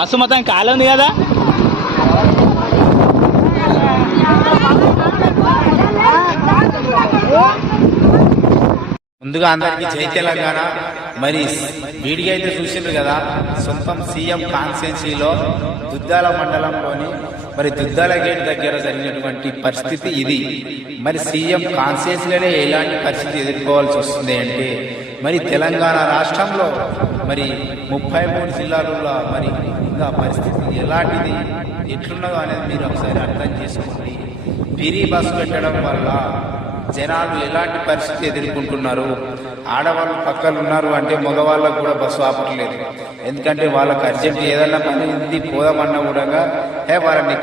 Bus మొత్తం ఖాళీ ఉంది కదా. ముందుగా అందరికీ జై తెలంగాణ. మరి వీడియో అయితే చూసిండ్రు కదా, సొంతం సీఎం కాన్స్టిట్యున్సీలో దుద్దాల మండలంలోని మరి దుద్దాల గేట్ దగ్గర జరిగినటువంటి పరిస్థితి ఇది. మరి సీఎం కాన్స్టిట్యున్సీలోనే ఎలాంటి పరిస్థితి ఎదుర్కోవాల్సి వస్తుంది అంటే, మరి తెలంగాణ రాష్ట్రంలో మరి 33 జిల్లాలలో మరి ఇంకా పరిస్థితి ఎలాంటిది ఎట్లున్నదో అనేది మీరు ఒకసారి అర్థం చేసుకోండి. ఫ్రీ బస్సు పెట్టడం వల్ల జనాలు ఎలాంటి పరిస్థితి ఎదుర్కొంటున్నారు. ఆడవాళ్ళు పక్కలు ఉన్నారు అంటే మగవాళ్ళకు కూడా బస్సు ఆపట్లేదు. ఎందుకంటే వాళ్ళకి అర్జెంట్ ఏదైనా పని ఉంది పోదామన్నా కూడా వాళ్ళని